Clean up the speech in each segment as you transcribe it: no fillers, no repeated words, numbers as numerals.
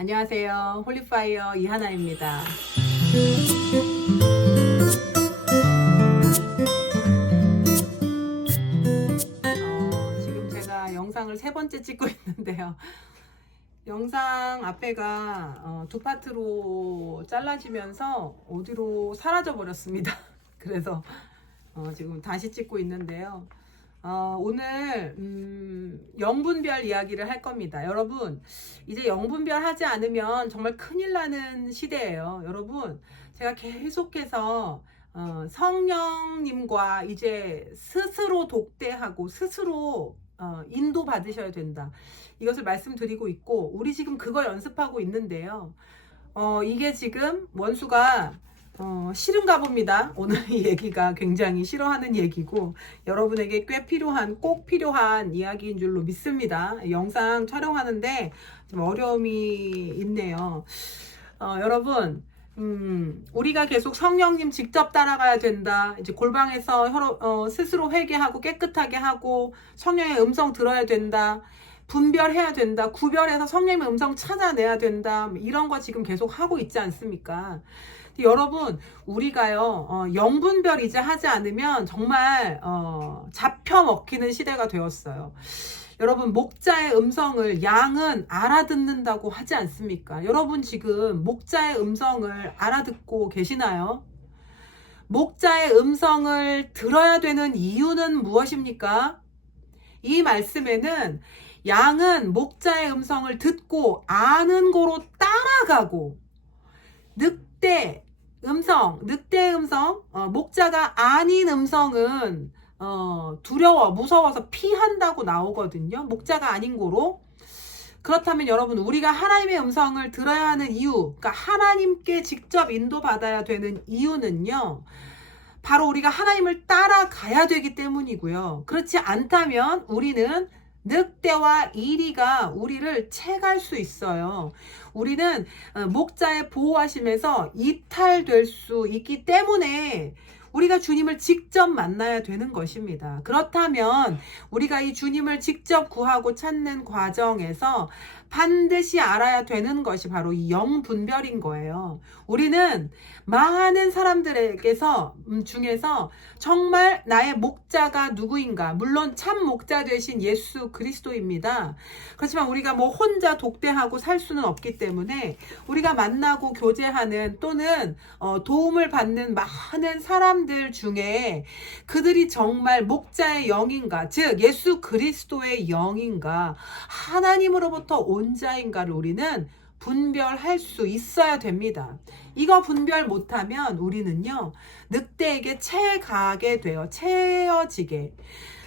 안녕하세요. 홀리파이어 이하나입니다. 지금 제가 영상을 세 번째 찍고 있는데요. 영상 앞에가 두 파트로 잘라지면서 어디로 사라져 버렸습니다. 그래서 지금 다시 찍고 있는데요. 오늘 영분별 이야기를 할 겁니다. 여러분, 이제 영분별 하지 않으면 정말 큰일 나는 시대예요. 여러분, 제가 계속해서 성령님과 이제 스스로 독대하고 스스로 인도 받으셔야 된다, 이것을 말씀드리고 있고, 우리 지금 그거 연습하고 있는데요. 이게 지금 원수가 싫은가 봅니다. 오늘 이 얘기가 굉장히 싫어하는 얘기고, 여러분에게 꽤 꼭 필요한 이야기인 줄로 믿습니다. 영상 촬영하는데 좀 어려움이 있네요. 여러분, 우리가 계속 성령님 직접 따라가야 된다. 이제 골방에서 스스로 회개하고 깨끗하게 하고 성령의 음성 들어야 된다. 분별해야 된다. 구별해서 성령의 음성 찾아내야 된다. 이런 거 지금 계속 하고 있지 않습니까? 여러분, 우리가요, 영분별 이제 하지 않으면 정말 잡혀 먹히는 시대가 되었어요. 여러분, 목자의 음성을 양은 알아듣는다고 하지 않습니까? 여러분, 지금 목자의 음성을 알아듣고 계시나요? 목자의 음성을 들어야 되는 이유는 무엇입니까? 이 말씀에는 양은 목자의 음성을 듣고 아는 고로 따라가고, 늑대의 음성, 목자가 아닌 음성은 두려워, 무서워서 피한다고 나오거든요. 목자가 아닌 고로. 그렇다면 여러분, 우리가 하나님의 음성을 들어야 하는 이유, 그러니까 하나님께 직접 인도받아야 되는 이유는요, 바로 우리가 하나님을 따라가야 되기 때문이고요. 그렇지 않다면 우리는 늑대와 이리가 우리를 채갈 수 있어요. 우리는 목자의 보호하심에서 이탈될 수 있기 때문에 우리가 주님을 직접 만나야 되는 것입니다. 그렇다면 우리가 이 주님을 직접 구하고 찾는 과정에서 반드시 알아야 되는 것이 바로 이 영분별인 거예요. 우리는 많은 사람들에게서 중에서 정말 나의 목자가 누구인가, 물론 참 목자 되신 예수 그리스도입니다. 그렇지만 우리가 뭐 혼자 독대하고 살 수는 없기 때문에 우리가 만나고 교제하는 또는 도움을 받는 많은 사람들 중에 그들이 정말 목자의 영인가, 즉 예수 그리스도의 영인가, 하나님으로부터 온 자인가를 우리는 분별할 수 있어야 됩니다. 이거 분별 못하면 우리는요, 늑대에게 채가게 돼요. 채어지게.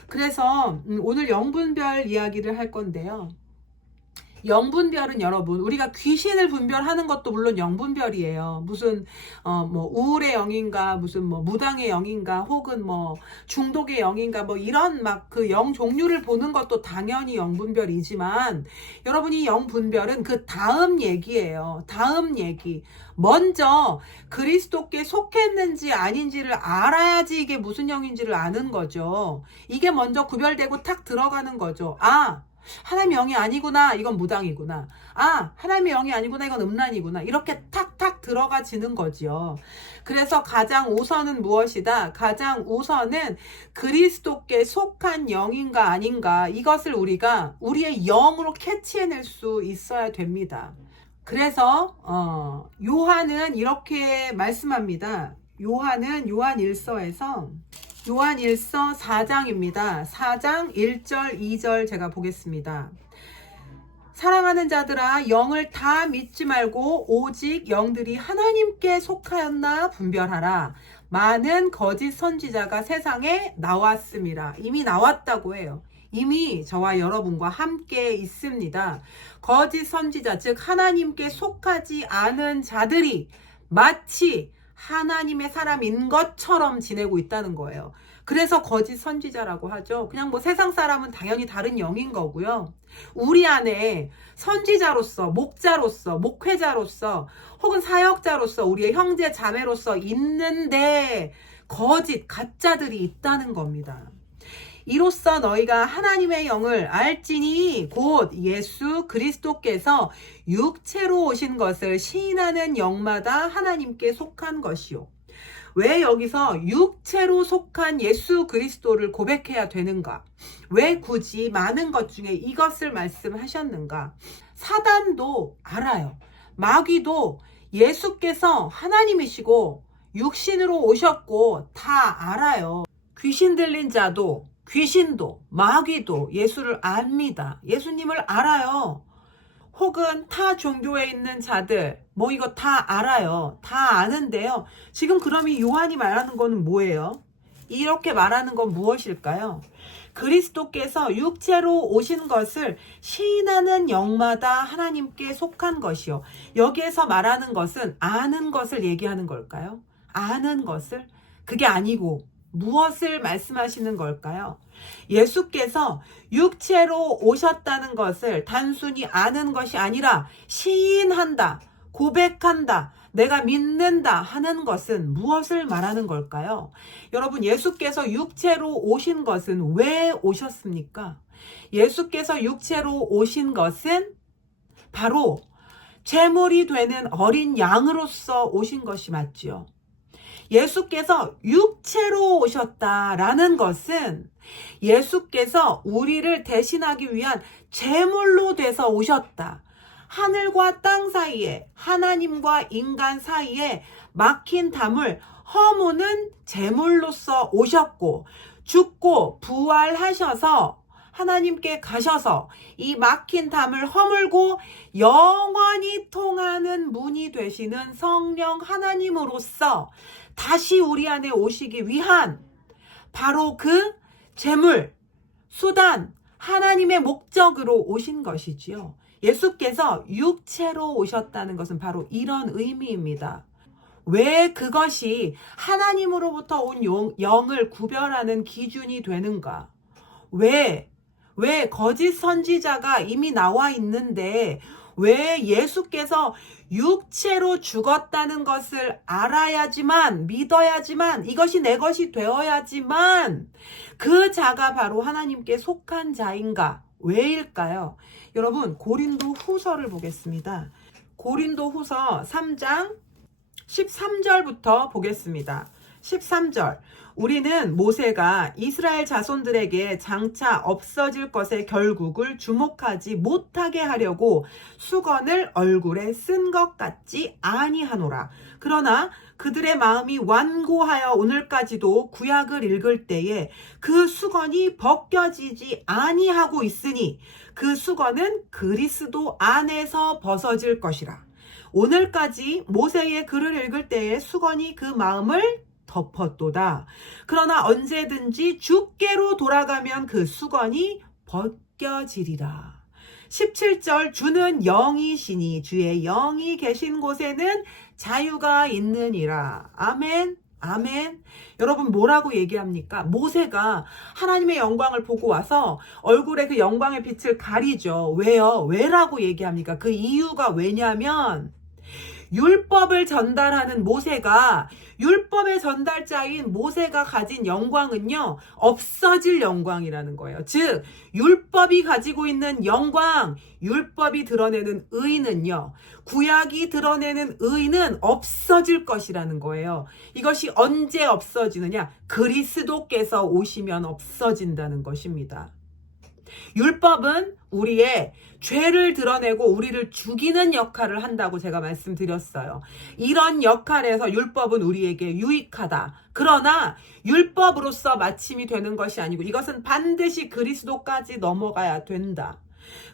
그래서 오늘 영분별 이야기를 할 건데요. 영분별은 여러분, 우리가 귀신을 분별하는 것도 물론 영분별이에요. 무슨 뭐 우울의 영인가, 무슨 뭐 무당의 영인가, 혹은 뭐 중독의 영인가, 뭐 이런 막 그 영 종류를 보는 것도 당연히 영분별이지만, 여러분이 영분별은 그 다음 얘기예요. 다음 얘기. 먼저 그리스도께 속했는지 아닌지를 알아야지 이게 무슨 영인지를 아는 거죠. 이게 먼저 구별되고 탁 들어가는 거죠. 하나님의 영이 아니구나, 이건 무당이구나. 하나님의 영이 아니구나, 이건 음란이구나. 이렇게 탁탁 들어가지는 거지요. 그래서 가장 우선은 무엇이다? 가장 우선은 그리스도께 속한 영인가 아닌가, 이것을 우리가 우리의 영으로 캐치해낼 수 있어야 됩니다. 그래서 요한은 이렇게 말씀합니다. 요한 1서에서 요한 1서 4장입니다. 4장 1절 2절 제가 보겠습니다. 사랑하는 자들아, 영을 다 믿지 말고 오직 영들이 하나님께 속하였나 분별하라. 많은 거짓 선지자가 세상에 나왔습니다. 이미 나왔다고 해요. 이미 저와 여러분과 함께 있습니다. 거짓 선지자, 즉 하나님께 속하지 않은 자들이 마치 하나님의 사람인 것처럼 지내고 있다는 거예요. 그래서 거짓 선지자라고 하죠. 그냥 뭐 세상 사람은 당연히 다른 영인 거고요. 우리 안에 선지자로서, 목자로서, 목회자로서, 혹은 사역자로서, 우리의 형제 자매로서 있는데 거짓, 가짜들이 있다는 겁니다. 이로써 너희가 하나님의 영을 알지니 곧 예수 그리스도께서 육체로 오신 것을 시인하는 영마다 하나님께 속한 것이요. 왜 여기서 육체로 속한 예수 그리스도를 고백해야 되는가? 왜 굳이 많은 것 중에 이것을 말씀하셨는가? 사단도 알아요. 마귀도 예수께서 하나님이시고 육신으로 오셨고 다 알아요. 귀신 들린 자도 귀신도 마귀도 예수를 압니다. 예수님을 알아요. 혹은 타 종교에 있는 자들 뭐 이거 다 알아요. 다 아는데요. 지금 그럼 이 요한이 말하는 거는 뭐예요? 이렇게 말하는 건 무엇일까요? 그리스도께서 육체로 오신 것을 시인하는 영마다 하나님께 속한 것이요. 여기에서 말하는 것은 아는 것을 얘기하는 걸까요? 아는 것을? 그게 아니고 무엇을 말씀하시는 걸까요? 예수께서 육체로 오셨다는 것을 단순히 아는 것이 아니라 시인한다, 고백한다, 내가 믿는다 하는 것은 무엇을 말하는 걸까요? 여러분, 예수께서 육체로 오신 것은 왜 오셨습니까? 예수께서 육체로 오신 것은 바로 제물이 되는 어린 양으로서 오신 것이 맞지요. 예수께서 육체로 오셨다라는 것은 예수께서 우리를 대신하기 위한 제물로 돼서 오셨다. 하늘과 땅 사이에, 하나님과 인간 사이에 막힌 담을 허무는 제물로서 오셨고, 죽고 부활하셔서 하나님께 가셔서 이 막힌 담을 허물고 영원히 통하는 문이 되시는 성령 하나님으로서 다시 우리 안에 오시기 위한 바로 그 제물, 수단, 하나님의 목적으로 오신 것이지요. 예수께서 육체로 오셨다는 것은 바로 이런 의미입니다. 왜 그것이 하나님으로부터 온 영을 구별하는 기준이 되는가? 왜 거짓 선지자가 이미 나와 있는데 왜 예수께서 육체로 죽었다는 것을 알아야지만, 믿어야지만, 이것이 내 것이 되어야지만 그 자가 바로 하나님께 속한 자인가? 왜일까요? 여러분, 고린도 후서를 보겠습니다. 고린도 후서 3장 13절부터 보겠습니다. 13절. 우리는 모세가 이스라엘 자손들에게 장차 없어질 것의 결국을 주목하지 못하게 하려고 수건을 얼굴에 쓴 것 같지 아니하노라. 그러나 그들의 마음이 완고하여 오늘까지도 구약을 읽을 때에 그 수건이 벗겨지지 아니하고 있으니 그 수건은 그리스도 안에서 벗어질 것이라. 오늘까지 모세의 글을 읽을 때에 수건이 그 마음을 덮었도다. 그러나 언제든지 주께로 돌아가면 그 수건이 벗겨지리라. 17절. 주는 영이시니 주의 영이 계신 곳에는 자유가 있느니라. 아멘. 아멘. 여러분, 뭐라고 얘기합니까? 모세가 하나님의 영광을 보고 와서 얼굴에 그 영광의 빛을 가리죠. 왜요? 왜라고 얘기합니까? 그 이유가 왜냐면 율법을 전달하는 모세가, 율법의 전달자인 모세가 가진 영광은요, 없어질 영광이라는 거예요. 즉, 율법이 가지고 있는 영광, 율법이 드러내는 의는요, 구약이 드러내는 의는 없어질 것이라는 거예요. 이것이 언제 없어지느냐? 그리스도께서 오시면 없어진다는 것입니다. 율법은 우리의 죄를 드러내고 우리를 죽이는 역할을 한다고 제가 말씀드렸어요. 이런 역할에서 율법은 우리에게 유익하다. 그러나 율법으로서 마침이 되는 것이 아니고 이것은 반드시 그리스도까지 넘어가야 된다.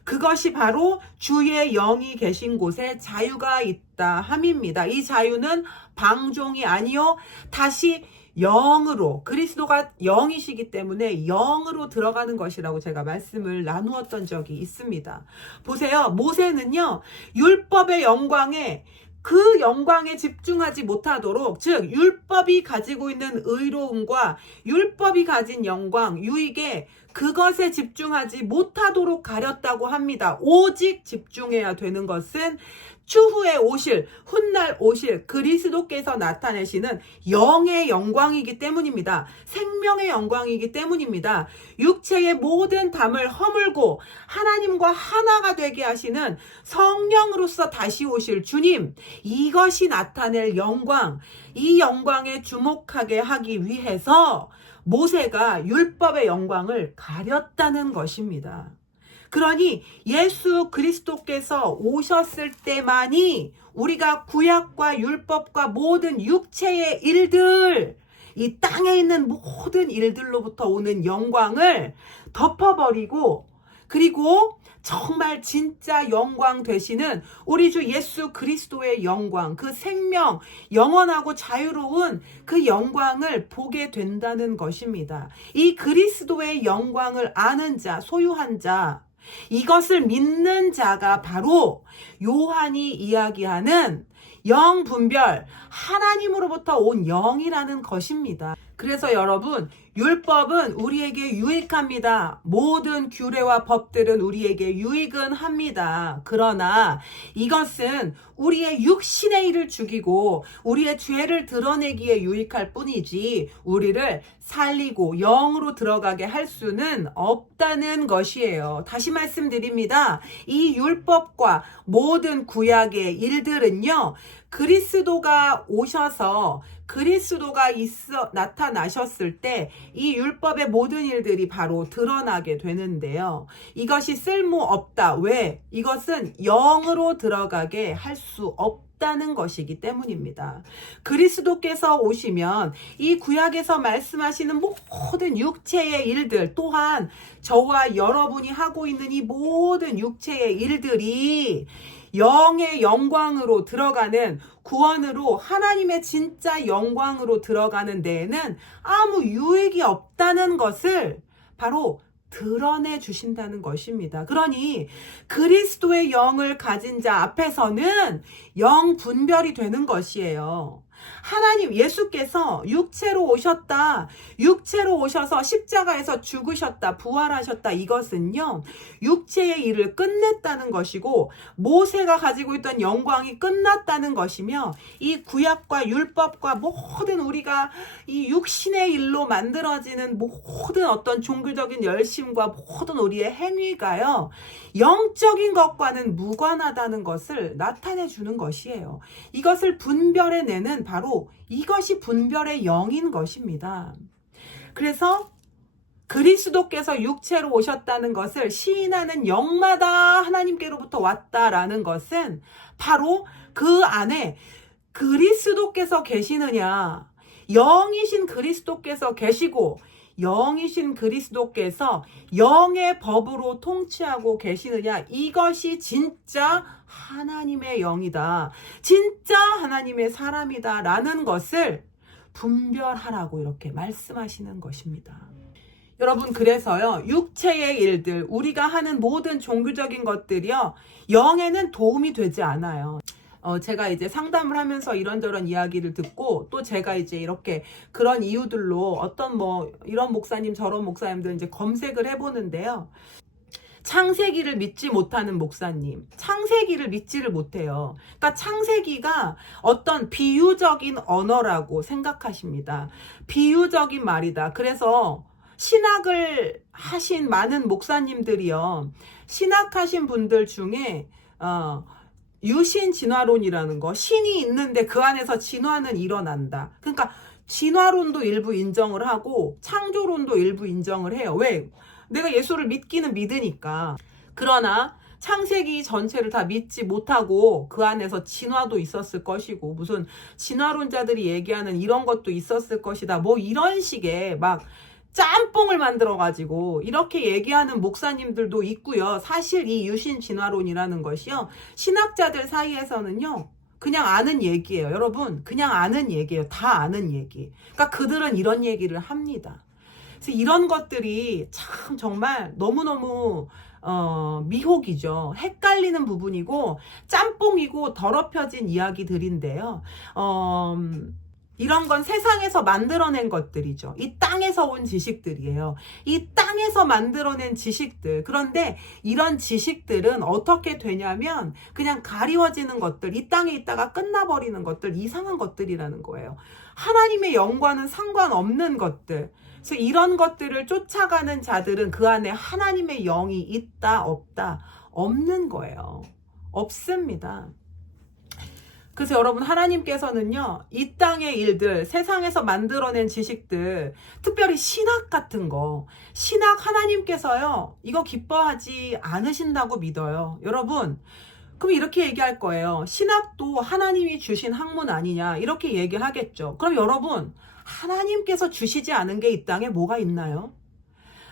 그것이 바로 주의 영이 계신 곳에 자유가 있다 함입니다. 이 자유는 방종이 아니요, 다시 영으로, 그리스도가 영이시기 때문에 영으로 들어가는 것이라고 제가 말씀을 나누었던 적이 있습니다. 보세요. 모세는요, 율법의 영광에, 그 영광에 집중하지 못하도록, 즉 율법이 가지고 있는 의로움과 율법이 가진 영광, 유익에 그것에 집중하지 못하도록 가렸다고 합니다. 오직 집중해야 되는 것은 추후에 오실, 훗날 오실 그리스도께서 나타내시는 영의 영광이기 때문입니다. 생명의 영광이기 때문입니다. 육체의 모든 담을 허물고 하나님과 하나가 되게 하시는 성령으로서 다시 오실 주님, 이것이 나타낼 영광, 이 영광에 주목하게 하기 위해서 모세가 율법의 영광을 가렸다는 것입니다. 그러니 예수 그리스도께서 오셨을 때만이 우리가 구약과 율법과 모든 육체의 일들, 이 땅에 있는 모든 일들로부터 오는 영광을 덮어버리고, 그리고 정말 진짜 영광 되시는 우리 주 예수 그리스도의 영광, 그 생명, 영원하고 자유로운 그 영광을 보게 된다는 것입니다. 이 그리스도의 영광을 아는 자, 소유한 자, 이것을 믿는 자가 바로 요한이 이야기하는 영분별, 하나님으로부터 온 영이라는 것입니다. 그래서 여러분, 율법은 우리에게 유익합니다. 모든 규례와 법들은 우리에게 유익은 합니다. 그러나 이것은 우리의 육신의 일을 죽이고 우리의 죄를 드러내기에 유익할 뿐이지 우리를 살리고 영으로 들어가게 할 수는 없다는 것이에요. 다시 말씀드립니다. 이 율법과 모든 구약의 일들은요, 그리스도가 오셔서 그리스도가 나타나셨을 때 이 율법의 모든 일들이 바로 드러나게 되는데요. 이것이 쓸모없다. 왜? 이것은 영으로 들어가게 할 수 없다는 것이기 때문입니다. 그리스도께서 오시면 이 구약에서 말씀하시는 모든 육체의 일들, 또한 저와 여러분이 하고 있는 이 모든 육체의 일들이 영의 영광으로 들어가는, 구원으로 하나님의 진짜 영광으로 들어가는 데에는 아무 유익이 없다는 것을 바로 드러내 주신다는 것입니다. 그러니 그리스도의 영을 가진 자 앞에서는 영 분별이 되는 것이에요. 하나님, 예수께서 육체로 오셨다. 육체로 오셔서 십자가에서 죽으셨다. 부활하셨다. 이것은요, 육체의 일을 끝냈다는 것이고 모세가 가지고 있던 영광이 끝났다는 것이며, 이 구약과 율법과 모든 우리가 이 육신의 일로 만들어지는 모든 어떤 종교적인 열심과 모든 우리의 행위가요, 영적인 것과는 무관하다는 것을 나타내 주는 것이에요. 이것을 분별해내는 바로 이것이 분별의 영인 것입니다. 그래서 그리스도께서 육체로 오셨다는 것을 시인하는 영마다 하나님께로부터 왔다라는 것은 바로 그 안에 그리스도께서 계시느냐, 영이신 그리스도께서 계시고 영이신 그리스도께서 영의 법으로 통치하고 계시느냐, 이것이 진짜 하나님의 영이다, 진짜 하나님의 사람이다 라는 것을 분별하라고 이렇게 말씀하시는 것입니다. 여러분, 그래서요, 육체의 일들, 우리가 하는 모든 종교적인 것들이요, 영에는 도움이 되지 않아요. 제가 이제 상담을 하면서 이런저런 이야기를 듣고, 또 제가 이제 이렇게 그런 이유들로 어떤 이런 목사님 저런 목사님들 이제 검색을 해보는데요. 창세기를 믿지 못하는 목사님, 창세기를 믿지를 못해요. 그러니까 창세기가 어떤 비유적인 언어라고 생각하십니다. 비유적인 말이다. 그래서 신학을 하신 많은 목사님들이요, 신학하신 분들 중에 유신 진화론이라는 거, 신이 있는데 그 안에서 진화는 일어난다. 그러니까 진화론도 일부 인정을 하고 창조론도 일부 인정을 해요. 왜? 내가 예수를 믿기는 믿으니까. 그러나 창세기 전체를 다 믿지 못하고 그 안에서 진화도 있었을 것이고, 무슨 진화론자들이 얘기하는 이런 것도 있었을 것이다, 이런 식의 막 짬뽕을 만들어가지고 이렇게 얘기하는 목사님들도 있고요. 사실 이 유신 진화론이라는 것이요, 신학자들 사이에서는요, 그냥 아는 얘기예요. 여러분, 그냥 아는 얘기예요. 다 아는 얘기. 그러니까 그들은 이런 얘기를 합니다. 그래서 이런 것들이 참 정말 너무너무 미혹이죠. 헷갈리는 부분이고 짬뽕이고 더럽혀진 이야기들인데요. 이런 건 세상에서 만들어낸 것들이죠. 이 땅에서 온 지식들이에요. 이 땅에서 만들어낸 지식들. 그런데 이런 지식들은 어떻게 되냐면 그냥 가리워지는 것들, 이 땅에 있다가 끝나버리는 것들, 이상한 것들이라는 거예요. 하나님의 영과는 상관없는 것들. 그래서 이런 것들을 쫓아가는 자들은 그 안에 하나님의 영이 있다, 없다, 없는 거예요. 없습니다. 그래서 여러분, 하나님께서는요, 이 땅의 일들, 세상에서 만들어낸 지식들, 특별히 신학 같은 거, 신학 하나님께서요, 이거 기뻐하지 않으신다고 믿어요. 여러분, 그럼 이렇게 얘기할 거예요. 신학도 하나님이 주신 학문 아니냐, 이렇게 얘기하겠죠. 그럼 여러분, 하나님께서 주시지 않은 게 이 땅에 뭐가 있나요?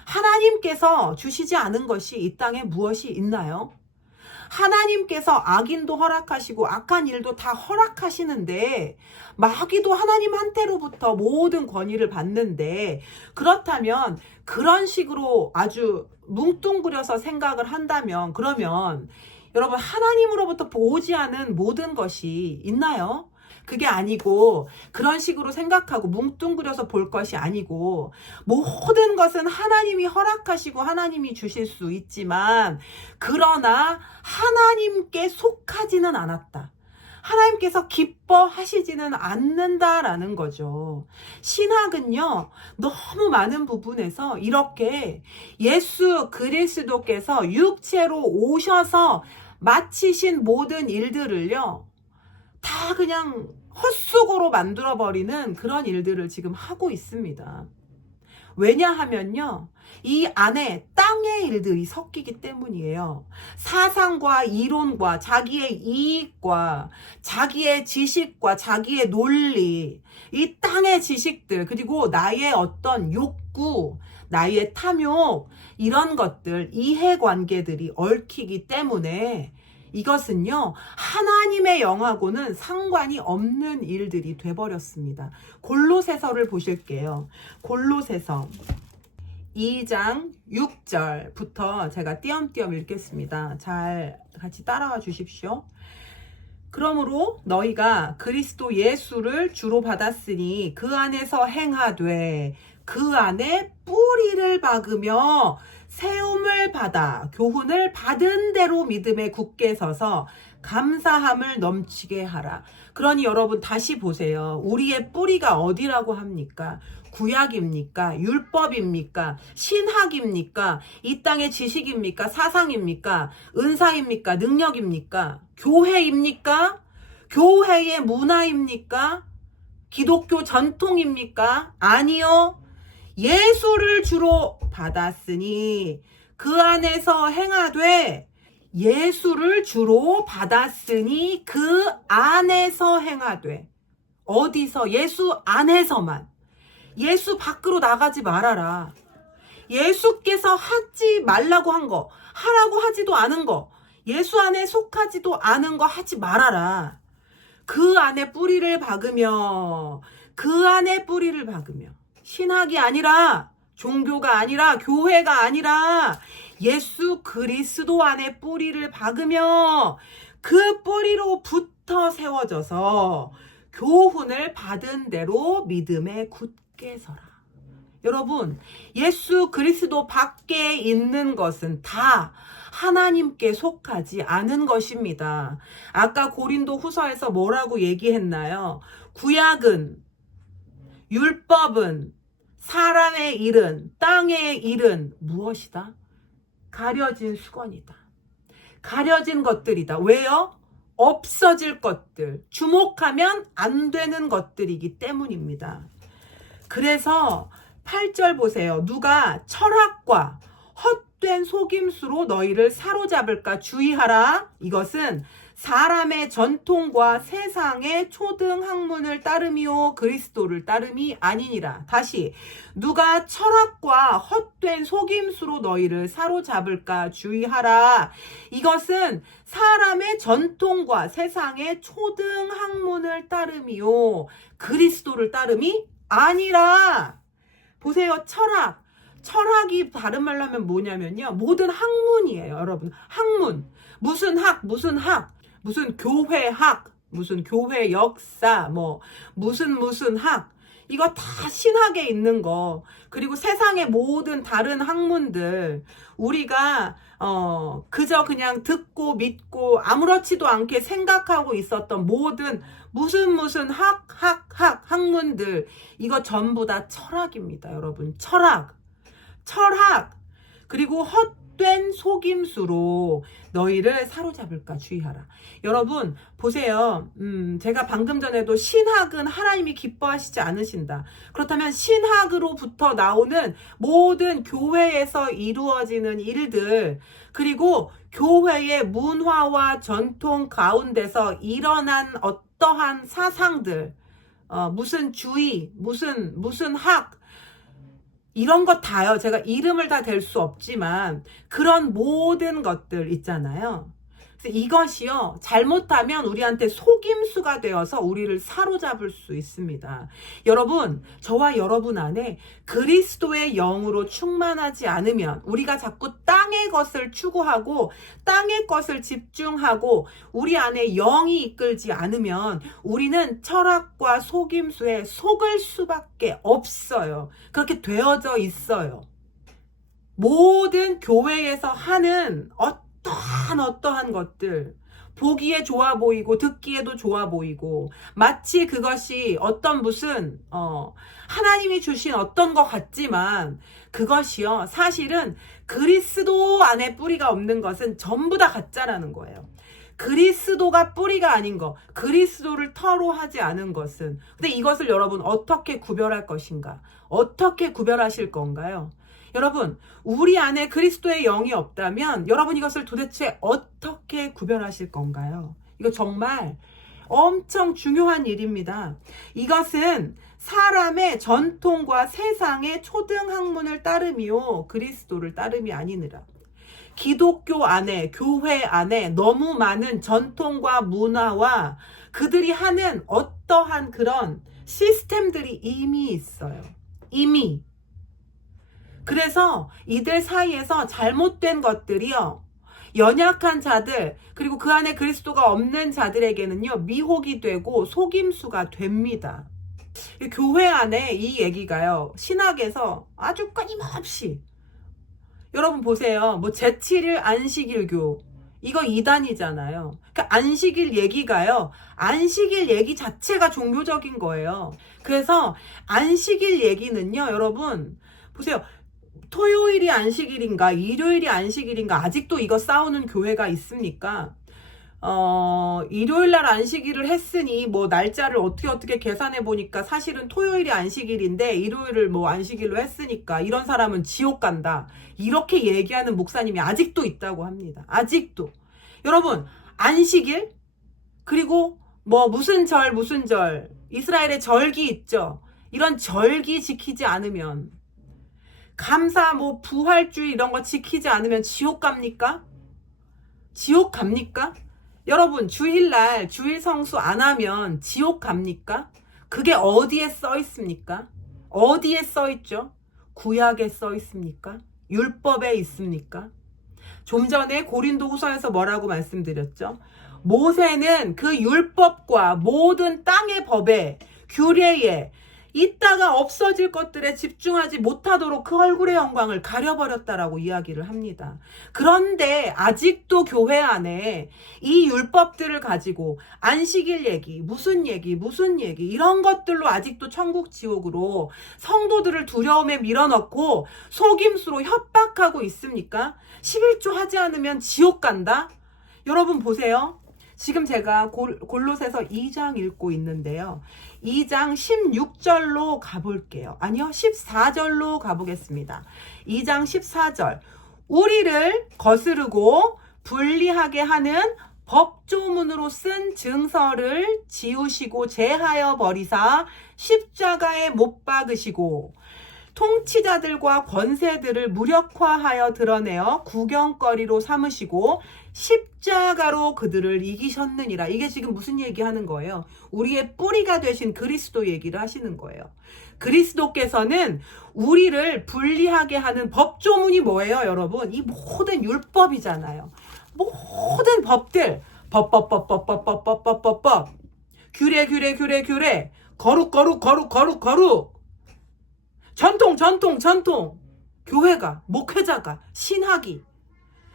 하나님께서 주시지 않은 것이 이 땅에 무엇이 있나요? 하나님께서 악인도 허락하시고 악한 일도 다 허락하시는데 마귀도 하나님한테로부터 모든 권위를 받는데, 그렇다면 그런 식으로 아주 뭉뚱그려서 생각을 한다면, 그러면 여러분, 하나님으로부터 오지 않은 모든 것이 있나요? 그게 아니고, 그런 식으로 생각하고 뭉뚱그려서 볼 것이 아니고, 모든 것은 하나님이 허락하시고 하나님이 주실 수 있지만, 그러나 하나님께 속하지는 않았다. 하나님께서 기뻐하시지는 않는다라는 거죠. 신학은요, 너무 많은 부분에서 이렇게 예수 그리스도께서 육체로 오셔서 마치신 모든 일들을요, 다 그냥 헛수고로 만들어버리는 그런 일들을 지금 하고 있습니다. 왜냐하면요, 이 안에 땅의 일들이 섞이기 때문이에요. 사상과 이론과 자기의 이익과 자기의 지식과 자기의 논리, 이 땅의 지식들, 그리고 나의 어떤 욕구, 나의 탐욕, 이런 것들, 이해관계들이 얽히기 때문에 이것은요, 하나님의 영하고는 상관이 없는 일들이 돼버렸습니다. 골로새서를 보실게요. 골로새서 2장 6절부터 제가 띄엄띄엄 읽겠습니다. 잘 같이 따라와 주십시오. 그러므로 너희가 그리스도 예수를 주로 받았으니 그 안에서 행하되 그 안에 뿌리를 박으며 세움을 받아 교훈을 받은 대로 믿음에 굳게 서서 감사함을 넘치게 하라. 그러니 여러분, 다시 보세요. 우리의 뿌리가 어디라고 합니까? 구약입니까? 율법입니까? 신학입니까? 이 땅의 지식입니까? 사상입니까? 은사입니까? 능력입니까? 교회입니까? 교회의 문화입니까? 기독교 전통입니까? 아니요. 예수를 주로 받았으니 그 안에서 행하되, 예수를 주로 받았으니 그 안에서 행하되. 어디서? 예수 안에서만. 예수 밖으로 나가지 말아라. 예수께서 하지 말라고 한 거, 하라고 하지도 않은 거, 예수 안에 속하지도 않은 거 하지 말아라. 그 안에 뿌리를 박으며, 그 안에 뿌리를 박으며. 신학이 아니라, 종교가 아니라, 교회가 아니라 예수 그리스도 안에 뿌리를 박으며 그 뿌리로부터 세워져서 교훈을 받은 대로 믿음에 굳게 서라. 여러분, 예수 그리스도 밖에 있는 것은 다 하나님께 속하지 않은 것입니다. 아까 고린도 후서에서 뭐라고 얘기했나요? 구약은, 율법은, 사람의 일은, 땅의 일은 무엇이다? 가려진 수건이다. 가려진 것들이다. 왜요? 없어질 것들, 주목하면 안 되는 것들이기 때문입니다. 그래서 8절 보세요. 누가 철학과 헛된 속임수로 너희를 사로잡을까 주의하라. 이것은 사람의 전통과 세상의 초등 학문을 따름이요 그리스도를 따름이 아니니라. 다시, 누가 철학과 헛된 속임수로 너희를 사로잡을까 주의하라. 이것은 사람의 전통과 세상의 초등 학문을 따름이요 그리스도를 따름이 아니라. 보세요. 철학이 다른 말로 하면 뭐냐면요, 모든 학문이에요. 여러분, 학문. 무슨 학, 무슨 교회학, 무슨 교회 역사, 뭐 무슨 학, 이거 다 신학에 있는 거. 그리고 세상의 모든 다른 학문들 우리가 그저 그냥 듣고 믿고 아무렇지도 않게 생각하고 있었던 모든 무슨 학문들, 이거 전부 다 철학입니다, 여러분. 철학. 그리고 헛된 속임수로 너희를 사로잡을까 주의하라. 여러분 보세요. 제가 방금 전에도 신학은 하나님이 기뻐하시지 않으신다. 그렇다면 신학으로부터 나오는 모든 교회에서 이루어지는 일들, 그리고 교회의 문화와 전통 가운데서 일어난 어떠한 사상들, 무슨 주의, 무슨 학, 이런 것 다요. 제가 이름을 다 댈 수 없지만 그런 모든 것들 있잖아요. 그래서 이것이요, 잘못하면 우리한테 속임수가 되어서 우리를 사로잡을 수 있습니다. 여러분, 저와 여러분 안에 그리스도의 영으로 충만하지 않으면, 우리가 자꾸 땅의 것을 추구하고 땅의 것을 집중하고 우리 안에 영이 이끌지 않으면 우리는 철학과 속임수에 속을 수밖에 없어요. 그렇게 되어져 있어요. 모든 교회에서 하는 어떠한 것들, 보기에 좋아 보이고 듣기에도 좋아 보이고 마치 그것이 어떤 무슨 하나님이 주신 어떤 것 같지만, 그것이요 사실은 그리스도 안에 뿌리가 없는 것은 전부 다 가짜라는 거예요. 그리스도가 뿌리가 아닌 것, 그리스도를 터로 하지 않은 것은. 근데 이것을 여러분 어떻게 구별할 것인가? 어떻게 구별하실 건가요? 여러분, 우리 안에 그리스도의 영이 없다면 여러분 이것을 도대체 어떻게 구별하실 건가요? 이거 정말 엄청 중요한 일입니다. 이것은 사람의 전통과 세상의 초등학문을 따름이요 그리스도를 따름이 아니니라. 기독교 안에, 교회 안에 너무 많은 전통과 문화와 그들이 하는 어떠한 그런 시스템들이 이미 있어요. 이미. 그래서 이들 사이에서 잘못된 것들이요, 연약한 자들, 그리고 그 안에 그리스도가 없는 자들에게는요 미혹이 되고 속임수가 됩니다. 교회 안에 이 얘기가요, 신학에서 아주 끊임없이, 여러분 보세요. 뭐 제7일 안식일교, 이거 이단이잖아요. 그러니까 안식일 얘기가요, 안식일 얘기 자체가 종교적인 거예요. 그래서 안식일 얘기는요, 여러분 보세요. 토요일이 안식일인가 일요일이 안식일인가 아직도 이거 싸우는 교회가 있습니까? 일요일날 안식일을 했으니 뭐 날짜를 어떻게 계산해 보니까 사실은 토요일이 안식일인데 일요일을 뭐 안식일로 했으니까 이런 사람은 지옥 간다, 이렇게 얘기하는 목사님이 아직도 있다고 합니다. 아직도. 여러분, 안식일, 그리고 뭐 무슨 절 이스라엘의 절기 있죠. 이런 절기 지키지 않으면, 감사 뭐 부활주의 이런 거 지키지 않으면 지옥 갑니까? 지옥 갑니까? 여러분, 주일날 주일 성수 안 하면 지옥 갑니까? 그게 어디에 써 있습니까? 어디에 써 있죠? 구약에 써 있습니까? 율법에 있습니까? 좀 전에 고린도후서에서 뭐라고 말씀드렸죠? 모세는 그 율법과 모든 땅의 법에, 규례에 있다가 없어질 것들에 집중하지 못하도록 그 얼굴의 영광을 가려버렸다라고 이야기를 합니다. 그런데 아직도 교회 안에 이 율법들을 가지고 안식일 얘기, 무슨 얘기 이런 것들로 아직도 천국 지옥으로 성도들을 두려움에 밀어넣고 속임수로 협박하고 있습니까? 11조 하지 않으면 지옥 간다? 여러분 보세요. 지금 제가 골로새서 2장 읽고 있는데요. 2장 16절로 가볼게요. 아니요, 14절로 가보겠습니다. 2장 14절. 우리를 거스르고 불리하게 하는 법조문으로 쓴 증서를 지우시고 제하여 버리사 십자가에 못 박으시고 통치자들과 권세들을 무력화하여 드러내어 구경거리로 삼으시고 십자가로 그들을 이기셨느니라. 이게 지금 무슨 얘기하는 거예요? 우리의 뿌리가 되신 그리스도 얘기를 하시는 거예요. 그리스도께서는 우리를 분리하게 하는 법조문이 뭐예요, 여러분? 이 모든 율법이잖아요. 모든 법들, 법법법법법법법법법 규례 규례 규례 규례 거룩 거룩 거룩 거룩 거룩 전통 전통 전통 교회가 목회자가 신학이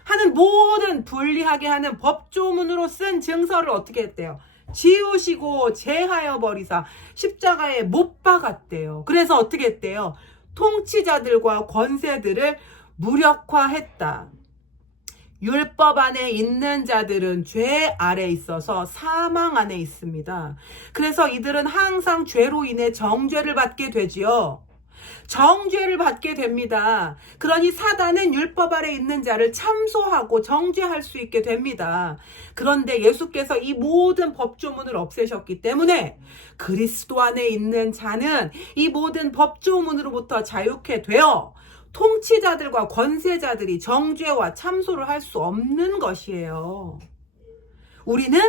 하는 모든 불리하게 하는 법조문으로 쓴 증서를 어떻게 했대요? 지우시고 제하여 버리사 십자가에 못 박았대요. 그래서 어떻게 했대요? 통치자들과 권세들을 무력화했다. 율법 안에 있는 자들은 죄 아래 있어서 사망 안에 있습니다. 그래서 이들은 항상 죄로 인해 정죄를 받게 되지요. 정죄를 받게 됩니다. 그러니 사단은 율법 아래 있는 자를 참소하고 정죄할 수 있게 됩니다. 그런데 예수께서 이 모든 법조문을 없애셨기 때문에 그리스도 안에 있는 자는 이 모든 법조문으로부터 자유케 되어 통치자들과 권세자들이 정죄와 참소를 할 수 없는 것이에요. 우리는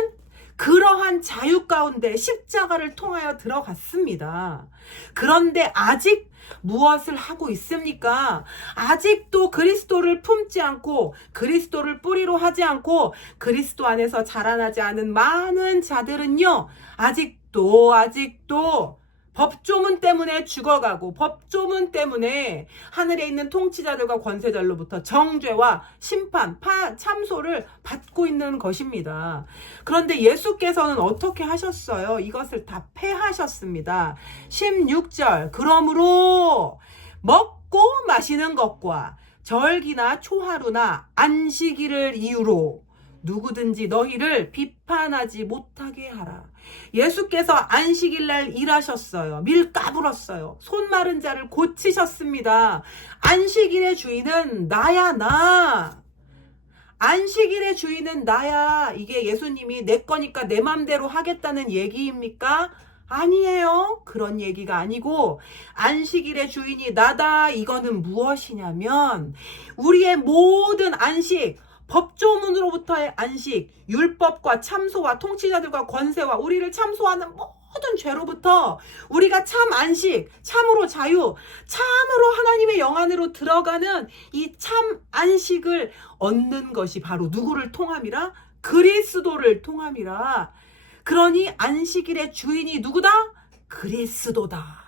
그러한 자유 가운데 십자가를 통하여 들어갔습니다. 그런데 아직 무엇을 하고 있습니까? 아직도 그리스도를 품지 않고 그리스도를 뿌리로 하지 않고 그리스도 안에서 자라나지 않은 많은 자들은요, 아직도 법조문 때문에 죽어가고 법조문 때문에 하늘에 있는 통치자들과 권세자들로부터 정죄와 심판, 참소를 받고 있는 것입니다. 그런데 예수께서는 어떻게 하셨어요? 이것을 다 패하셨습니다. 16절 그러므로 먹고 마시는 것과 절기나 초하루나 안식일을 이유로 누구든지 너희를 비판하지 못하게 하라. 예수께서 안식일날 일하셨어요. 밀 까불었어요. 손 마른 자를 고치셨습니다. 안식일의 주인은 나야, 나. 안식일의 주인은 나야. 이게 예수님이 내 거니까 내 맘대로 하겠다는 얘기입니까? 아니에요. 그런 얘기가 아니고 안식일의 주인이 나다. 이거는 무엇이냐면 우리의 모든 안식, 법조문으로부터의 안식, 율법과 참소와 통치자들과 권세와 우리를 참소하는 모든 죄로부터 우리가 참 안식, 참으로 자유, 참으로 하나님의 영 안으로 들어가는 이 참 안식을 얻는 것이 바로 누구를 통함이라? 그리스도를 통함이라. 그러니 안식일의 주인이 누구다? 그리스도다.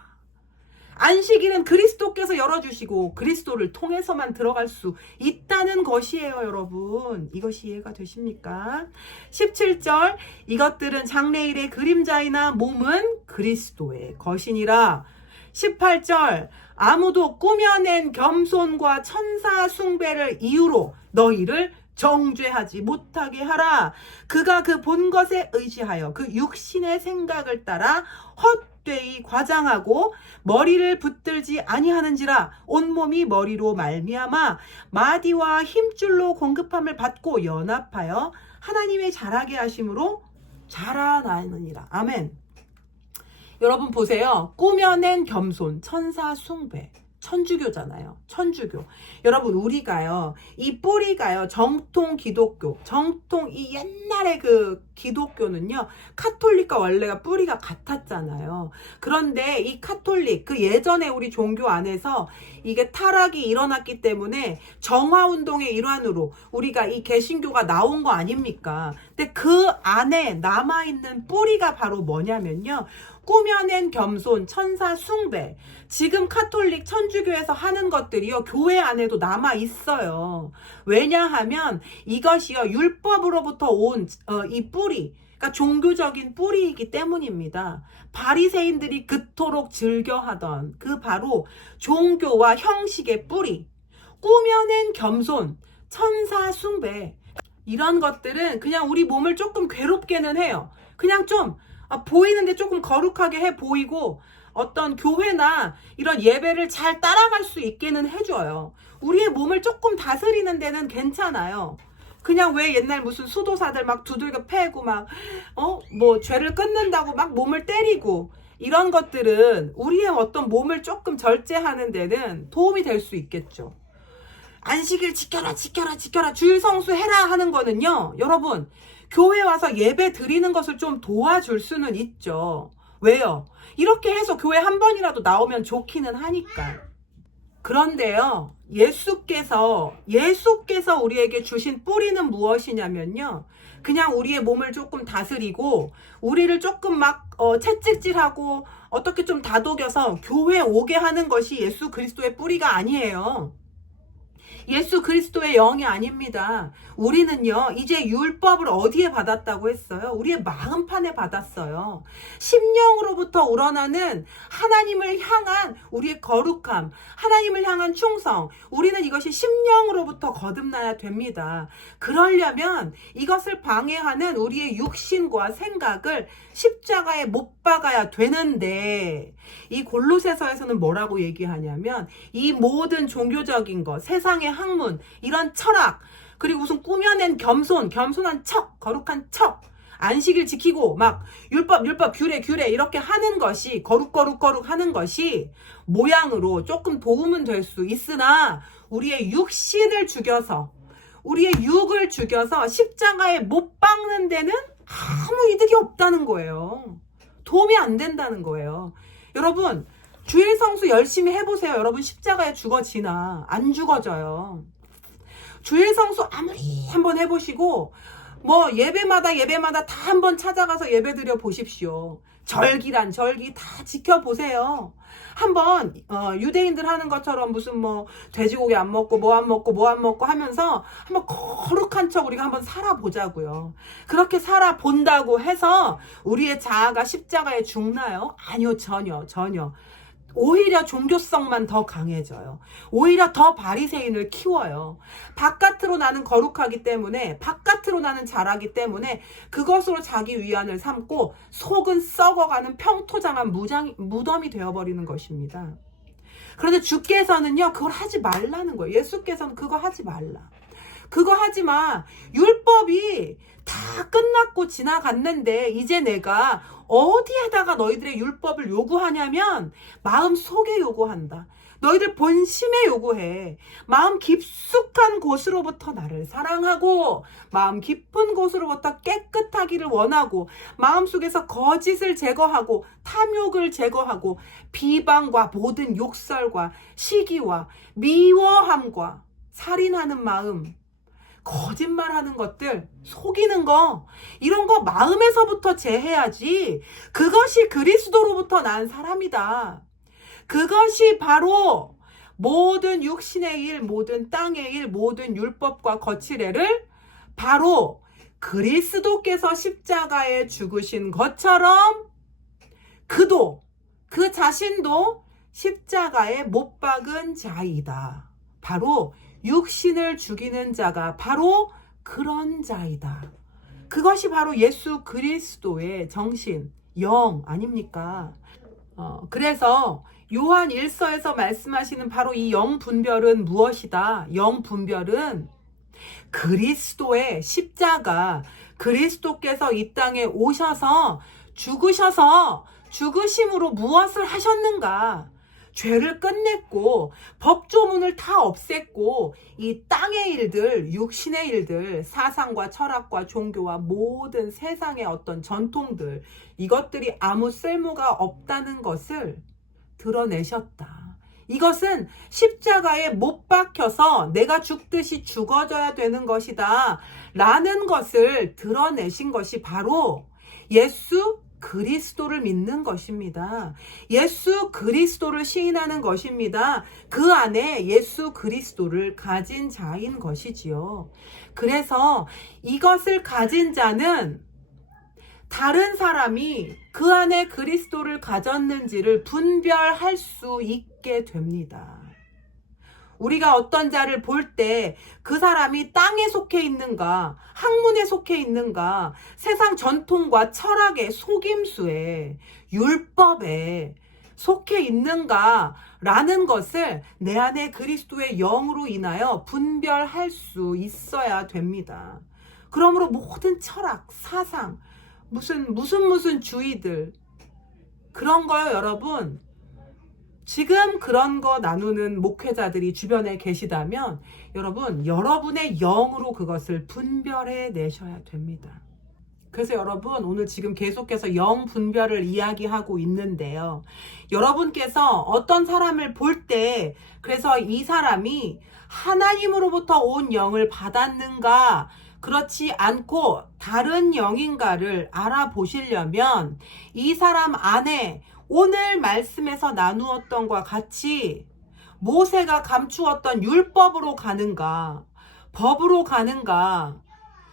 안식일은 그리스도께서 열어주시고 그리스도를 통해서만 들어갈 수 있다는 것이에요, 여러분. 이것이 이해가 되십니까? 17절 이것들은 장래일의 그림자이나 몸은 그리스도의 것이니라. 18절 아무도 꾸며낸 겸손과 천사 숭배를 이유로 너희를 정죄하지 못하게 하라. 그가 그 본 것에 의지하여 그 육신의 생각을 따라 헛되이 과장하고 머리를 붙들지 아니하는지라. 온몸이 머리로 말미암아 마디와 힘줄로 공급함을 받고 연합하여 하나님의 자라게 하심으로 자라나느니라. 아멘. 여러분 보세요. 꾸며낸 겸손, 천사 숭배, 천주교잖아요. 천주교. 여러분 우리가요, 이 뿌리가요, 정통 기독교, 정통 이 옛날의 그 기독교는요, 카톨릭과 원래가 뿌리가 같았잖아요. 그런데 이 카톨릭, 그 예전에 우리 종교 안에서 이게 타락이 일어났기 때문에 정화운동의 일환으로 우리가 이 개신교가 나온 거 아닙니까? 근데 그 안에 남아있는 뿌리가 바로 뭐냐면요, 꾸며낸 겸손, 천사 숭배. 지금 카톨릭 천주교에서 하는 것들이요, 교회 안에도 남아 있어요. 왜냐하면 이것이요, 율법으로부터 온 이 뿌리, 그러니까 종교적인 뿌리이기 때문입니다. 바리새인들이 그토록 즐겨하던 그 바로 종교와 형식의 뿌리, 꾸며낸 겸손, 천사 숭배, 이런 것들은 그냥 우리 몸을 조금 괴롭게는 해요. 그냥 좀 보이는데 조금 거룩하게 해 보이고 어떤 교회나 이런 예배를 잘 따라갈 수 있게는 해줘요. 우리의 몸을 조금 다스리는 데는 괜찮아요. 그냥 왜 옛날 무슨 수도사들 막 두들겨 패고 막 뭐 죄를 끊는다고 막 몸을 때리고 이런 것들은 우리의 어떤 몸을 조금 절제하는 데는 도움이 될 수 있겠죠. 안식일 지켜라 지켜라 지켜라 주일 성수해라 하는 거는요, 여러분 교회 와서 예배 드리는 것을 좀 도와줄 수는 있죠. 왜요? 이렇게 해서 교회 한 번이라도 나오면 좋기는 하니까. 그런데요, 예수께서 우리에게 주신 뿌리는 무엇이냐면요, 그냥 우리의 몸을 조금 다스리고 우리를 조금 막 채찍질하고 어떻게 좀 다독여서 교회 오게 하는 것이 예수 그리스도의 뿌리가 아니에요. 예수 그리스도의 영이 아닙니다. 우리는요, 이제 율법을 어디에 받았다고 했어요? 우리의 마음판에 받았어요. 심령으로부터 우러나는 하나님을 향한 우리의 거룩함, 하나님을 향한 충성, 우리는 이것이 심령으로부터 거듭나야 됩니다. 그러려면 이것을 방해하는 우리의 육신과 생각을 십자가에 못 박아야 되는데, 이 골로새서에서는 뭐라고 얘기하냐면 이 모든 종교적인 것, 세상의 학문, 이런 철학, 그리고 무슨 꾸며낸 겸손한 척, 거룩한 척, 안식일 지키고 막 율법 규례 이렇게 하는 것이 거룩 하는 것이 모양으로 조금 도움은 될 수 있으나 우리의 육신을 죽여서, 우리의 육을 죽여서 십자가에 못 박는 데는 아무 이득이 없다는 거예요. 도움이 안 된다는 거예요. 여러분, 주일 성수 열심히 해보세요. 여러분, 십자가에 죽어지나? 안 죽어져요. 주일 성수 아무리 한번 해보시고 뭐 예배마다 다 한번 찾아가서 예배 드려 보십시오. 절기란 절기 다 지켜보세요. 한번 유대인들 하는 것처럼 무슨 뭐 돼지고기 안 먹고 뭐 안 먹고 하면서 한번 거룩한 척 우리가 한번 살아보자고요. 그렇게 살아본다고 해서 우리의 자아가 십자가에 죽나요? 아니요, 전혀. 오히려 종교성만 더 강해져요. 오히려 더 바리새인을 키워요. 바깥으로 나는 거룩하기 때문에, 바깥으로 나는 잘하기 때문에 그것으로 자기 위안을 삼고 속은 썩어가는 평토장한 무덤이 되어버리는 것입니다. 그런데 주께서는요, 그걸 하지 말라는 거예요. 예수께서는 그거 하지 말라. 그거 하지 마. 율법이 다 끝났고 지나갔는데 이제 내가 어디에다가 너희들의 율법을 요구하냐면 마음 속에 요구한다. 너희들 본심에 요구해. 마음 깊숙한 곳으로부터 나를 사랑하고 마음 깊은 곳으로부터 깨끗하기를 원하고 마음속에서 거짓을 제거하고 탐욕을 제거하고 비방과 모든 욕설과 시기와 미워함과 살인하는 마음, 거짓말하는 것들, 속이는 거, 이런 거 마음에서부터 제해야지. 그것이 그리스도로부터 난 사람이다. 그것이 바로 모든 육신의 일, 모든 땅의 일, 모든 율법과 거칠애를 바로 그리스도께서 십자가에 죽으신 것처럼 그 자신도 십자가에 못 박은 자이다. 바로 육신을 죽이는 자가 바로 그런 자이다. 그것이 바로 예수 그리스도의 정신, 영 아닙니까? 그래서 요한 1서에서 말씀하시는 바로 이 영 분별은 무엇이다? 영 분별은 그리스도의 십자가, 그리스도께서 이 땅에 오셔서 죽으심으로 무엇을 하셨는가? 죄를 끝냈고 법조문을 다 없앴고 이 땅의 일들, 육신의 일들, 사상과 철학과 종교와 모든 세상의 어떤 전통들, 이것들이 아무 쓸모가 없다는 것을 드러내셨다. 이것은 십자가에 못 박혀서 내가 죽듯이 죽어져야 되는 것이다 라는 것을 드러내신 것이 바로 예수 그리스도를 믿는 것입니다. 예수 그리스도를 시인하는 것입니다. 그 안에 예수 그리스도를 가진 자인 것이지요. 그래서 이것을 가진 자는 다른 사람이 그 안에 그리스도를 가졌는지를 분별할 수 있게 됩니다. 우리가 어떤 자를 볼 때 그 사람이 땅에 속해 있는가, 학문에 속해 있는가, 세상 전통과 철학의 속임수에, 율법에 속해 있는가 라는 것을 내 안에 그리스도의 영으로 인하여 분별할 수 있어야 됩니다. 그러므로 모든 철학, 사상, 무슨 주의들, 그런 거요, 여러분. 지금 그런 거 나누는 목회자들이 주변에 계시다면 여러분, 여러분의 영으로 그것을 분별해 내셔야 됩니다. 그래서 여러분, 오늘 지금 계속해서 영 분별을 이야기하고 있는데요. 여러분께서 어떤 사람을 볼 때 그래서 이 사람이 하나님으로부터 온 영을 받았는가, 그렇지 않고 다른 영인가를 알아보시려면 이 사람 안에 오늘 말씀에서 나누었던 것과 같이 모세가 감추었던 율법으로 가는가, 법으로 가는가,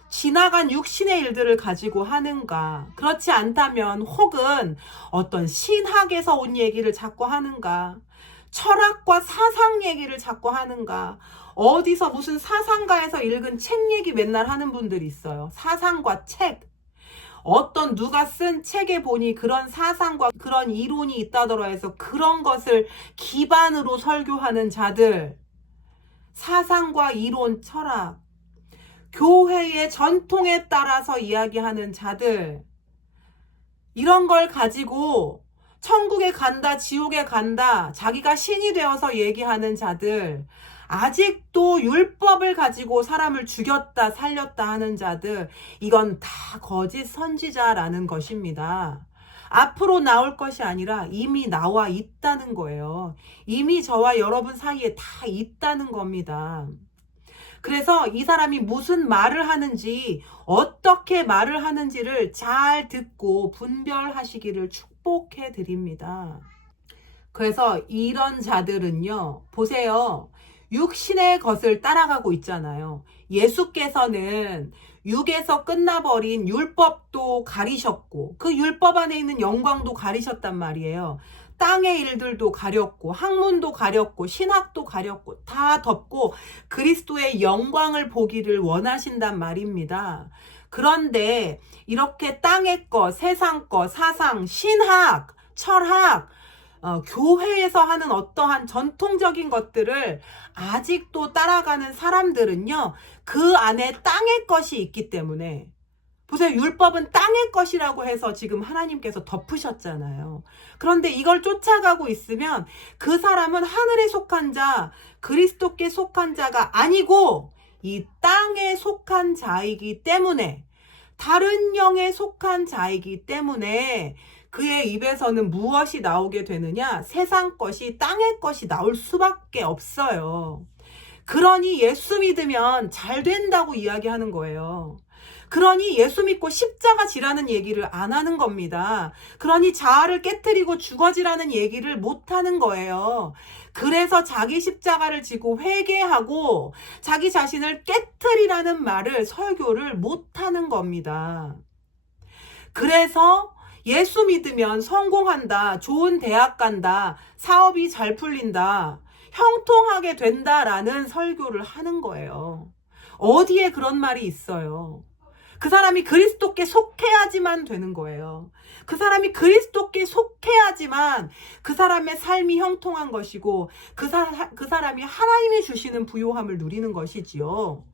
지나간 육신의 일들을 가지고 하는가, 그렇지 않다면 혹은 어떤 신학에서 온 얘기를 자꾸 하는가, 철학과 사상 얘기를 자꾸 하는가, 어디서 무슨 사상가에서 읽은 책 얘기 맨날 하는 분들이 있어요. 사상과 책. 어떤 누가 쓴 책에 보니 그런 사상과 그런 이론이 있다더라 해서 그런 것을 기반으로 설교하는 자들. 사상과 이론, 철학. 교회의 전통에 따라서 이야기하는 자들. 이런 걸 가지고 천국에 간다, 지옥에 간다, 자기가 신이 되어서 얘기하는 자들. 아직도 율법을 가지고 사람을 죽였다 살렸다 하는 자들, 이건 다 거짓 선지자라는 것입니다. 앞으로 나올 것이 아니라 이미 나와 있다는 거예요. 이미 저와 여러분 사이에 다 있다는 겁니다. 그래서 이 사람이 무슨 말을 하는지, 어떻게 말을 하는지를 잘 듣고 분별하시기를 축복해 드립니다. 그래서 이런 자들은요, 보세요. 육신의 것을 따라가고 있잖아요. 예수께서는 육에서 끝나버린 율법도 가리셨고 그 율법 안에 있는 영광도 가리셨단 말이에요. 땅의 일들도 가렸고 학문도 가렸고 신학도 가렸고 다 덮고 그리스도의 영광을 보기를 원하신단 말입니다. 그런데 이렇게 땅의 것, 세상 것, 사상, 신학, 철학, 교회에서 하는 어떠한 전통적인 것들을 아직도 따라가는 사람들은요, 그 안에 땅의 것이 있기 때문에, 보세요. 율법은 땅의 것이라고 해서 지금 하나님께서 덮으셨잖아요. 그런데 이걸 쫓아가고 있으면 그 사람은 하늘에 속한 자, 그리스도께 속한 자가 아니고 이 땅에 속한 자이기 때문에, 다른 영에 속한 자이기 때문에 그의 입에서는 무엇이 나오게 되느냐? 세상 것이, 땅의 것이 나올 수밖에 없어요. 그러니 예수 믿으면 잘 된다고 이야기하는 거예요. 그러니 예수 믿고 십자가 지라는 얘기를 안 하는 겁니다. 그러니 자아를 깨트리고 죽어지라는 얘기를 못 하는 거예요. 그래서 자기 십자가를 지고 회개하고 자기 자신을 깨트리라는 말을, 설교를 못 하는 겁니다. 그래서 예수 믿으면 성공한다, 좋은 대학 간다, 사업이 잘 풀린다, 형통하게 된다라는 설교를 하는 거예요. 어디에 그런 말이 있어요? 그 사람이 그리스도께 속해야지만 되는 거예요. 그 사람이 그리스도께 속해야지만 그 사람의 삶이 형통한 것이고 그 사람이 하나님이 주시는 부요함을 누리는 것이지요.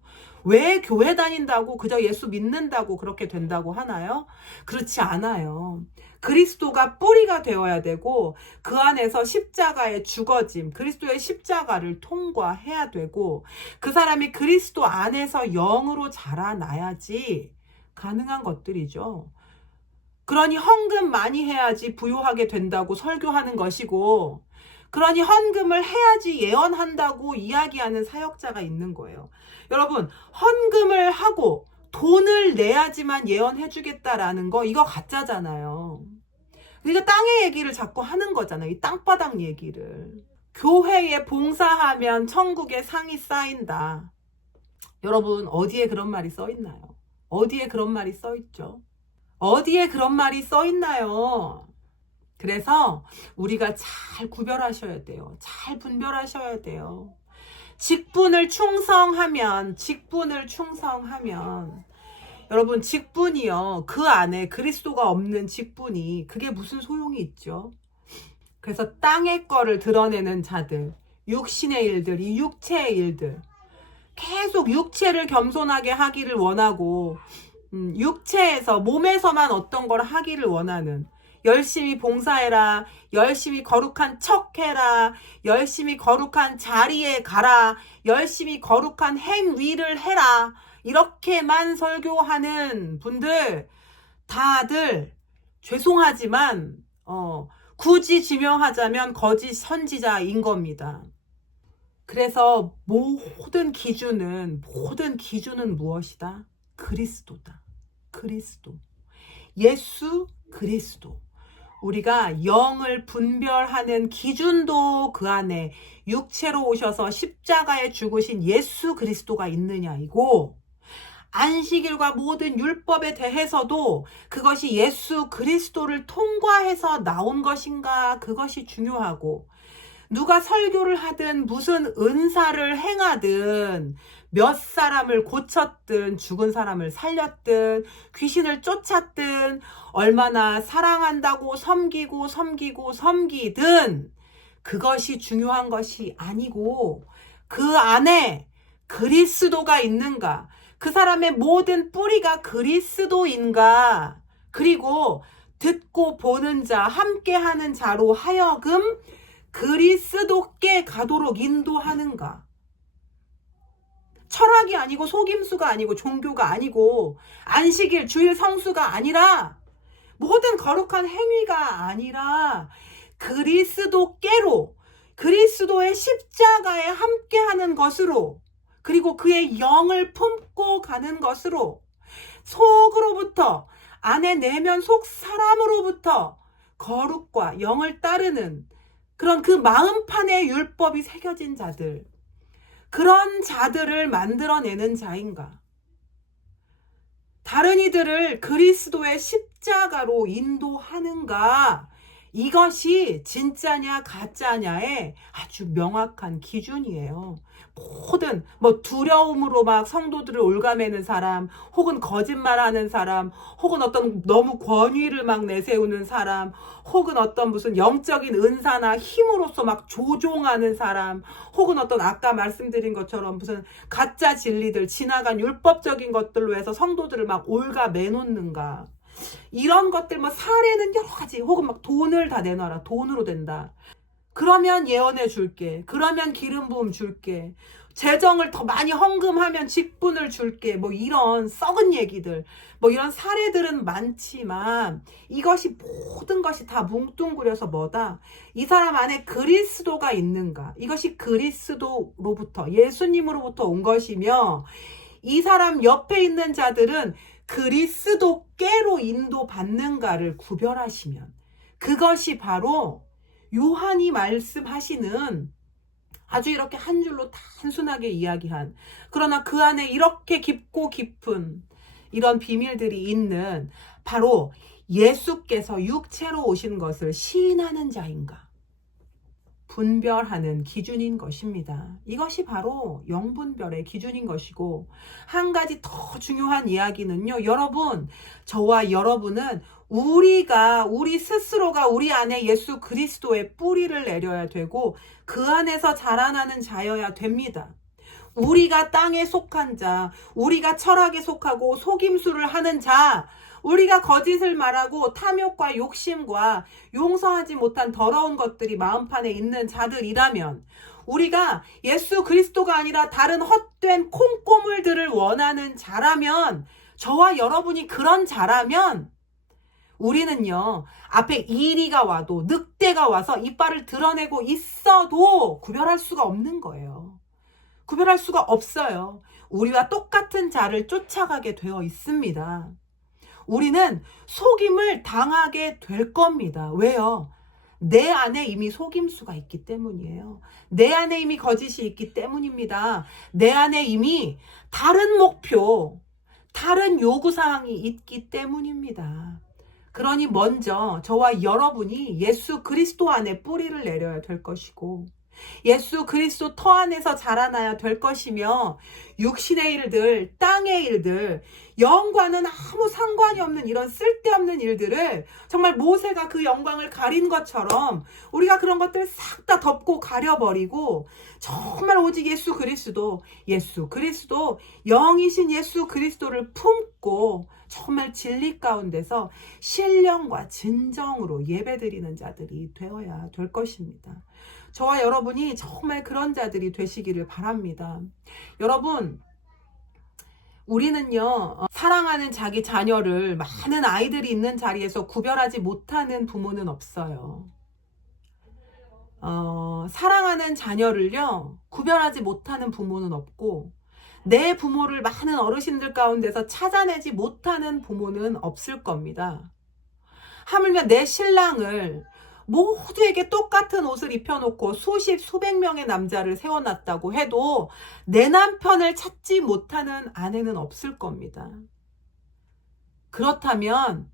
왜 교회 다닌다고 그저 예수 믿는다고 그렇게 된다고 하나요? 그렇지 않아요. 그리스도가 뿌리가 되어야 되고 그 안에서 십자가의 죽어짐, 그리스도의 십자가를 통과해야 되고 그 사람이 그리스도 안에서 영으로 자라나야지 가능한 것들이죠. 그러니 헌금 많이 해야지 부요하게 된다고 설교하는 것이고, 그러니 헌금을 해야지 예언한다고 이야기하는 사역자가 있는 거예요. 여러분, 헌금을 하고 돈을 내야지만 예언해 주겠다라는 거, 이거 가짜잖아요. 그러니까 땅의 얘기를 자꾸 하는 거잖아요. 이 땅바닥 얘기를. 교회에 봉사하면 천국에 상이 쌓인다. 여러분, 어디에 그런 말이 써 있나요? 어디에 그런 말이 써 있죠? 어디에 그런 말이 써 있나요? 그래서 우리가 잘 구별하셔야 돼요. 잘 분별하셔야 돼요. 직분을 충성하면, 여러분, 직분이요, 그 안에 그리스도가 없는 직분이 그게 무슨 소용이 있죠? 그래서 땅의 거를 드러내는 자들, 육신의 일들, 이 육체의 일들, 계속 육체를 겸손하게 하기를 원하고 육체에서, 몸에서만 어떤 걸 하기를 원하는, 열심히 봉사해라, 열심히 거룩한 척해라, 열심히 거룩한 자리에 가라, 열심히 거룩한 행위를 해라, 이렇게만 설교하는 분들 다들 죄송하지만 굳이 지명하자면 거짓 선지자인 겁니다. 그래서 모든 기준은 무엇이다? 그리스도다. 그리스도. 예수 그리스도. 우리가 영을 분별하는 기준도 그 안에 육체로 오셔서 십자가에 죽으신 예수 그리스도가 있느냐이고, 안식일과 모든 율법에 대해서도 그것이 예수 그리스도를 통과해서 나온 것인가, 그것이 중요하고, 누가 설교를 하든 무슨 은사를 행하든 몇 사람을 고쳤든 죽은 사람을 살렸든 귀신을 쫓았든 얼마나 사랑한다고 섬기든 그것이 중요한 것이 아니고, 그 안에 그리스도가 있는가, 그 사람의 모든 뿌리가 그리스도인가, 그리고 듣고 보는 자, 함께하는 자로 하여금 그리스도께 가도록 인도하는가. 철학이 아니고 속임수가 아니고 종교가 아니고 안식일 주일 성수가 아니라 모든 거룩한 행위가 아니라 그리스도께로, 그리스도의 십자가에 함께하는 것으로, 그리고 그의 영을 품고 가는 것으로, 속으로부터, 안에 내면 속 사람으로부터 거룩과 영을 따르는 그런 그 마음판에 율법이 새겨진 자들, 그런 자들을 만들어내는 자인가? 다른 이들을 그리스도의 십자가로 인도하는가? 이것이 진짜냐 가짜냐의 아주 명확한 기준이에요. 모든 두려움으로 막 성도들을 올가매는 사람, 혹은 거짓말하는 사람, 혹은 어떤 너무 권위를 막 내세우는 사람, 혹은 어떤 무슨 영적인 은사나 힘으로서 막 조종하는 사람, 혹은 어떤 아까 말씀드린 것처럼 무슨 가짜 진리들, 지나간 율법적인 것들로 해서 성도들을 막 올가매놓는가, 이런 것들, 사례는 여러 가지, 혹은 막 돈을 다 내놔라, 돈으로 된다, 그러면 예언해 줄게, 그러면 기름 부음 줄게, 재정을 더 많이 헌금하면 직분을 줄게, 이런 썩은 얘기들, 이런 사례들은 많지만 이것이 모든 것이 다 뭉뚱그려서 뭐다? 이 사람 안에 그리스도가 있는가? 이것이 그리스도로부터, 예수님으로부터 온 것이며, 이 사람 옆에 있는 자들은 그리스도께로 인도받는가를 구별하시면, 그것이 바로 요한이 말씀하시는 아주 이렇게 한 줄로 단순하게 이야기한, 그러나 그 안에 이렇게 깊고 깊은 이런 비밀들이 있는, 바로 예수께서 육체로 오신 것을 시인하는 자인가 분별하는 기준인 것입니다. 이것이 바로 영분별의 기준인 것이고, 한 가지 더 중요한 이야기는요, 여러분, 저와 여러분은 우리 스스로가 우리 안에 예수 그리스도의 뿌리를 내려야 되고 그 안에서 자라나는 자여야 됩니다. 우리가 땅에 속한 자, 우리가 철학에 속하고 속임수를 하는 자, 우리가 거짓을 말하고 탐욕과 욕심과 용서하지 못한 더러운 것들이 마음판에 있는 자들이라면, 우리가 예수 그리스도가 아니라 다른 헛된 콩고물들을 원하는 자라면, 저와 여러분이 그런 자라면, 우리는요, 앞에 이리가 와도, 늑대가 와서 이빨을 드러내고 있어도 구별할 수가 없는 거예요. 구별할 수가 없어요. 우리와 똑같은 자를 쫓아가게 되어 있습니다. 우리는 속임을 당하게 될 겁니다. 왜요? 내 안에 이미 속임수가 있기 때문이에요. 내 안에 이미 거짓이 있기 때문입니다. 내 안에 이미 다른 목표, 다른 요구사항이 있기 때문입니다. 그러니 먼저 저와 여러분이 예수 그리스도 안에 뿌리를 내려야 될 것이고, 예수 그리스도 터 안에서 자라나야 될 것이며, 육신의 일들, 땅의 일들, 영과는 아무 상관이 없는 이런 쓸데없는 일들을 정말 모세가 그 영광을 가린 것처럼 우리가 그런 것들 싹 다 덮고 가려버리고, 정말 오직 예수 그리스도, 영이신 예수 그리스도를 품고 정말 진리 가운데서 신령과 진정으로 예배드리는 자들이 되어야 될 것입니다. 저와 여러분이 정말 그런 자들이 되시기를 바랍니다. 여러분, 우리는요, 사랑하는 자기 자녀를 많은 아이들이 있는 자리에서 구별하지 못하는 부모는 없어요. 사랑하는 자녀를요, 구별하지 못하는 부모는 없고, 내 부모를 많은 어르신들 가운데서 찾아내지 못하는 부모는 없을 겁니다. 하물며 내 신랑을 모두에게 똑같은 옷을 입혀놓고 수십 수백 명의 남자를 세워놨다고 해도 내 남편을 찾지 못하는 아내는 없을 겁니다. 그렇다면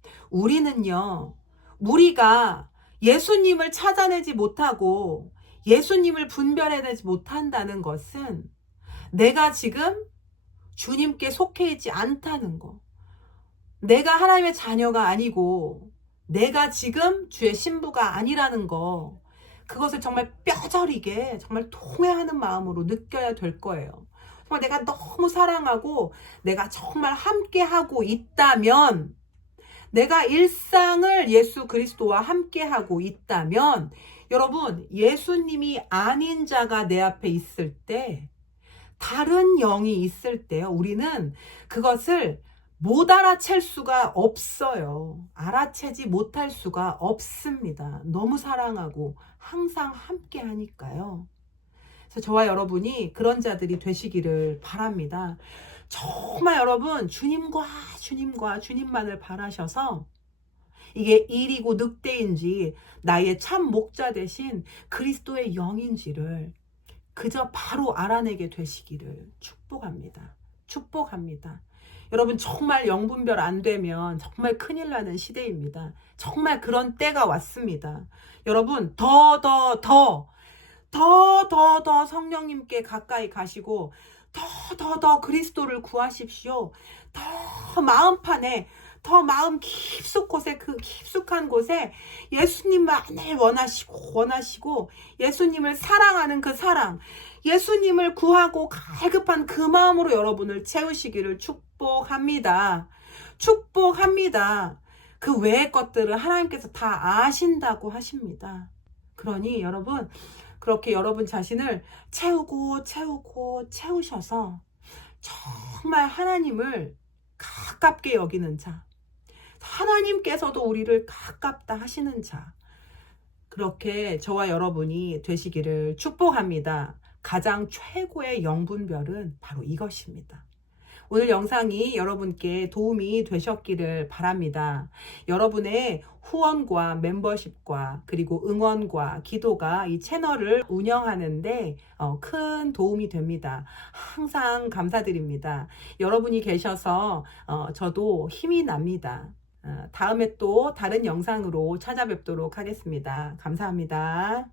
우리가 예수님을 찾아내지 못하고 예수님을 분별해내지 못한다는 것은 내가 지금 주님께 속해 있지 않다는 거, 내가 하나님의 자녀가 아니고 내가 지금 주의 신부가 아니라는 거, 그것을 정말 뼈저리게 정말 통회하는 마음으로 느껴야 될 거예요. 정말 내가 너무 사랑하고 내가 정말 함께하고 있다면, 내가 일상을 예수 그리스도와 함께하고 있다면, 여러분, 예수님이 아닌 자가 내 앞에 있을 때, 다른 영이 있을 때요, 우리는 그것을 못 알아챌 수가 없어요. 알아채지 못할 수가 없습니다. 너무 사랑하고 항상 함께 하니까요. 그래서 저와 여러분이 그런 자들이 되시기를 바랍니다. 정말 여러분, 주님만을 바라셔서 이게 일이고 늑대인지 나의 참 목자 되신 그리스도의 영인지를 그저 바로 알아내게 되시기를 축복합니다. 축복합니다. 여러분, 정말 영분별 안 되면 정말 큰일 나는 시대입니다. 정말 그런 때가 왔습니다. 여러분, 더 성령님께 가까이 가시고 더 그리스도를 구하십시오. 더 마음판에, 더 마음 깊숙한 곳에 예수님만을 원하시고 예수님을 사랑하는 그 사랑, 예수님을 구하고 갈급한 그 마음으로 여러분을 채우시기를 축복합니다. 축복합니다. 그 외의 것들을 하나님께서 다 아신다고 하십니다. 그러니 여러분, 그렇게 여러분 자신을 채우셔서 정말 하나님을 가깝게 여기는 자, 하나님께서도 우리를 가깝다 하시는 자, 그렇게 저와 여러분이 되시기를 축복합니다. 가장 최고의 영분별은 바로 이것입니다. 오늘 영상이 여러분께 도움이 되셨기를 바랍니다. 여러분의 후원과 멤버십과 그리고 응원과 기도가 이 채널을 운영하는데 큰 도움이 됩니다. 항상 감사드립니다. 여러분이 계셔서 저도 힘이 납니다. 다음에 또 다른 영상으로 찾아뵙도록 하겠습니다. 감사합니다.